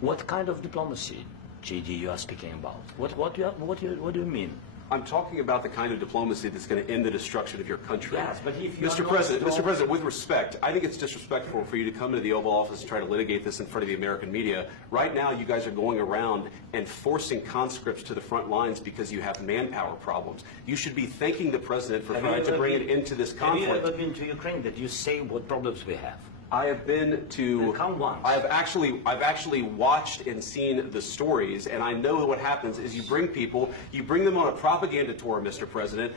What kind of diplomacy, JD, you are speaking about? What do you mean? I'm talking about the kind of diplomacy that's going to end the destruction of your country. Yes, but if you Mr. President, with respect, I think it's disrespectful for you to come into the Oval Office and try to litigate this in front of the American media. Right now, you guys are going around and forcing conscripts to the front lines because you have manpower problems. You should be thanking the President for trying to bring it into this conflict. Have you ever been to Ukraine that you say what problems we have? I have been to. Come once. I've actually watched and seen the stories, and I know what happens is you bring people, you bring them on a propaganda tour, Mr. President.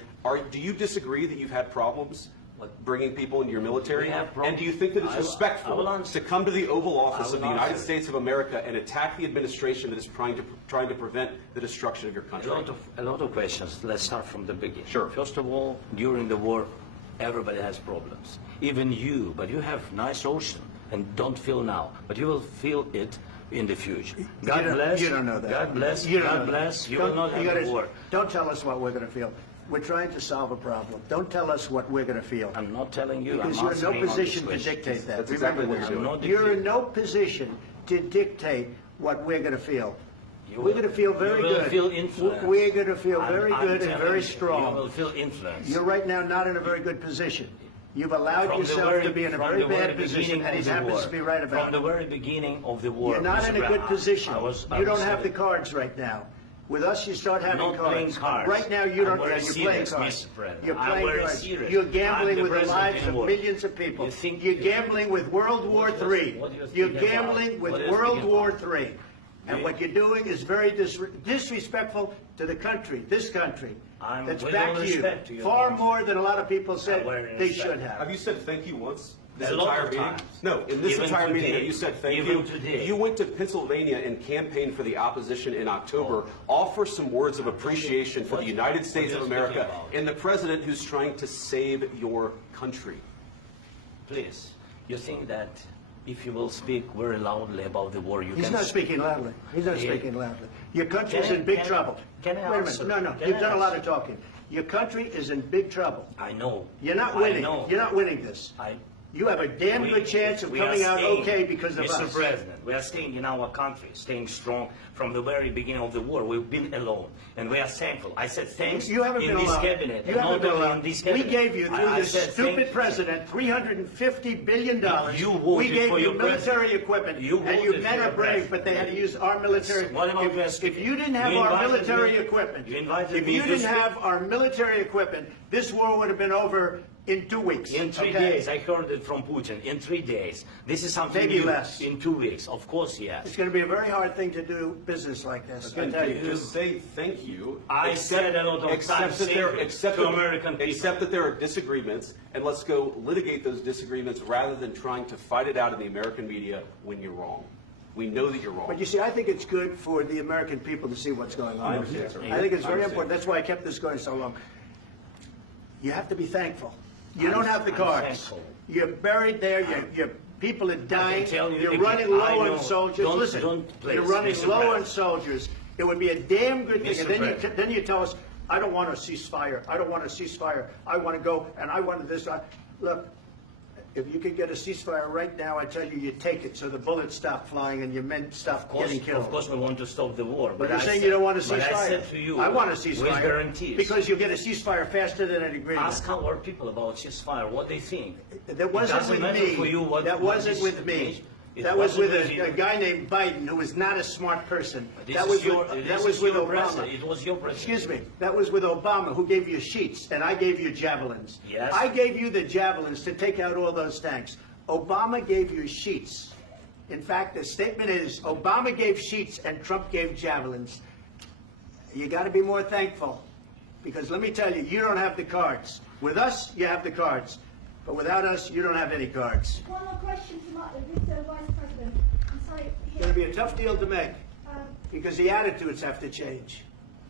Do you disagree that you've had problems bringing people into your military? And do you think that it's respectful to come to the Oval Office of the United States of America and attack the administration that is trying to prevent the destruction of your country? A lot of questions. Let's start from the beginning. Sure. First of all, during the war, everybody has problems. Even you, but you have nice ocean and don't feel now, but you will feel it in the future. God bless. You don't know that. God bless. You God bless. You will not have a war. Don't tell us what we're going to feel. We're trying to solve a problem. Don't tell us what we're going to feel. I'm not telling you. Because you're in no position to dictate that. That's exactly what Remember you're this. doing. You're in no position to dictate what we're going to feel. We're going to feel very good. You will feel influenced. We're going to feel very good and very You strong. will feel influenced. You're right now not in a very good position. You've allowed yourself to be in a very bad position, and he happens to be right about it. From the very beginning of the war. You're not in a good position. You don't have the cards right now. With us, you start having not cards. Playing cards. Right now, you don't. You're playing cards. You're I'm playing cards. Serious. You're gambling with the lives of war. millions of people. You're gambling with World War III. You're gambling with World War III. And what you're doing is very disrespectful to the country, this country, that's backed you far more than a lot of people said they should have. Have you said thank you once? A lot of times. No, in this entire meeting, have you said thank you? Today. You went to Pennsylvania and campaigned for the opposition in October. Offer some words of appreciation for the United States of America and the President who's trying to save your country. Please, you think that if you will speak very loudly about the war, He's not speaking loudly. He's not speaking loudly. Your country is in big trouble. Can I Wait a answer? minute. No. You've done a lot of talking. Your country is in big trouble. I know. You're not winning. You're not winning this. You have a damn good chance of coming out okay because of us. Mr. President, we are staying in our country, staying strong from the very beginning of the war. We've been alone, and we are thankful. I said thanks you haven't in been this alone. cabinet. You haven't been alone. We gave you, through I this said stupid president, $350 billion. You voted we gave for you your military equipment, and you voted men for are your brave, president. but they had to use our military. What am I If you didn't have our military equipment, if you didn't have our military equipment, this war would have been over in 2 weeks. In 3 days, I heard it from Putin. In 3 days, this is something Maybe new. less. In 2 weeks, of course, yes. It's going to be a very hard thing to do business like this. I tell you. Just say thank you. I said a lot of times to American people. Accept that there are disagreements, and let's go litigate those disagreements rather than trying to fight it out in the American media when you're wrong. We know that you're wrong. But you see, I think it's good for the American people to see what's going on. I understand, sir. I think it's very I understand. important. That's why I kept this going so long. You have to be thankful. You don't have the cards. Thankful. You're buried there. Your people are dying. tell you You're again, running I low know. on soldiers. Don't- Listen, don't, you're please, running Mr. low on President. soldiers. It would be a damn good thing. Mr. And President. then you tell us, I don't want a ceasefire. I don't want a ceasefire. I want to go, and I want this. Look, if you could get a ceasefire right now, I tell you, you take it so the bullets stop flying and your men stop getting killed. Of course, we want to stop the war. But you're I saying said- you don't want a but ceasefire. I said to you, I want a with ceasefire. guarantees. Because you'll get a ceasefire faster than an agreement. Ask our people about ceasefire, what they think. That wasn't doesn't with matter me. for you what- That what wasn't is- with me. it That was with wasn't with a you. guy named Biden who was not a smart person. This That is was your- with, this that is was with your Obama. president. It was your president. Excuse me. That was with Obama, who gave you sheets, and I gave you javelins. Yes. I gave you the javelins to take out all those tanks. Obama gave you sheets. In fact, the statement is Obama gave sheets and Trump gave javelins. You got to be more thankful, because let me tell you, you don't have the cards. With us, you have the cards, but without us, you don't have any cards. One more question to Mr. Vice President. I'm sorry. It's going to be a tough deal to make, Um, because the attitudes have to change.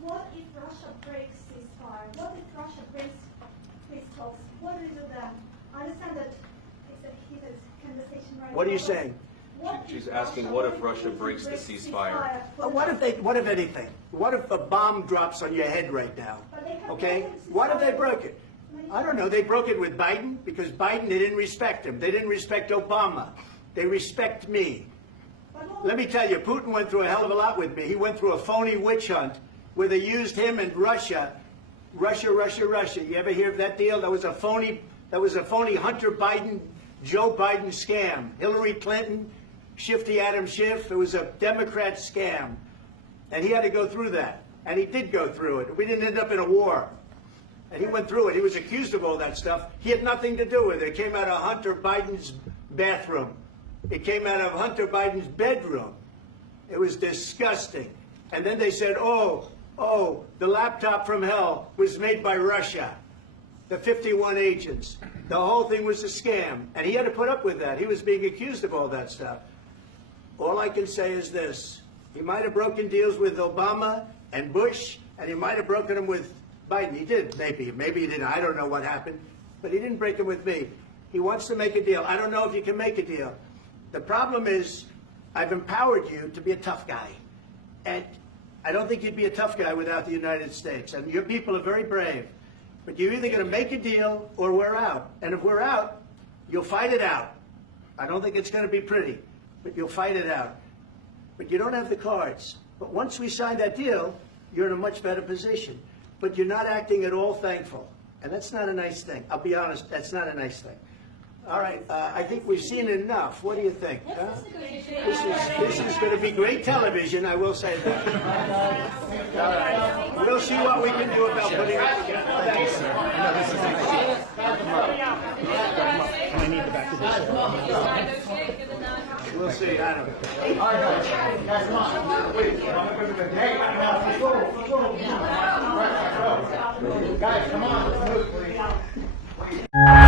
what if Russia breaks ceasefire? What if Russia breaks peace talks? What do we do then? I understand that it's a heated conversation right now. What are you but saying? what She's if asking, what if Russia breaks the ceasefire? What if anything? What if a bomb drops on your head right now? Okay? What if they broke it? I don't know. They broke it with Biden, because Biden, they didn't respect him. They didn't respect Obama. They respect me. Let me tell you, Putin went through a hell of a lot with me. He went through a phony witch hunt where they used him and Russia. You ever hear of that deal? That was a phony Hunter Biden, Joe Biden scam. Hillary Clinton, Shifty Adam Schiff. It was a Democrat scam. And he had to go through that. And he did go through it. We didn't end up in a war. And he went through it. He was accused of all that stuff. He had nothing to do with it. It came out of Hunter Biden's bathroom. It came out of Hunter Biden's bedroom. It was disgusting. And then they said, oh, the laptop from hell was made by Russia. The 51 agents. The whole thing was a scam. And he had to put up with that. He was being accused of all that stuff. All I can say is this. He might have broken deals with Obama and Bush, and he might have broken them with Biden. He did, maybe. Maybe he didn't. I don't know what happened. But he didn't break them with me. He wants to make a deal. I don't know if he can make a deal. The problem is, I've empowered you to be a tough guy. And I don't think you'd be a tough guy without the United States. And your people are very brave. But you're either going to make a deal or we're out. And if we're out, you'll fight it out. I don't think it's going to be pretty, but you'll fight it out. But you don't have the cards. But once we sign that deal, you're in a much better position. But you're not acting at all thankful. And that's not a nice thing. I'll be honest, that's not a nice thing. All right, I think we've seen enough. What do you think? This is going to be great television, I will say that. All right. We'll see what we can do about putting it together. Thank you, sir. I need the back of this. We'll see, Adam. All right, guys, come on. Wait, hey, let's go. Guys, come on, let's move, please.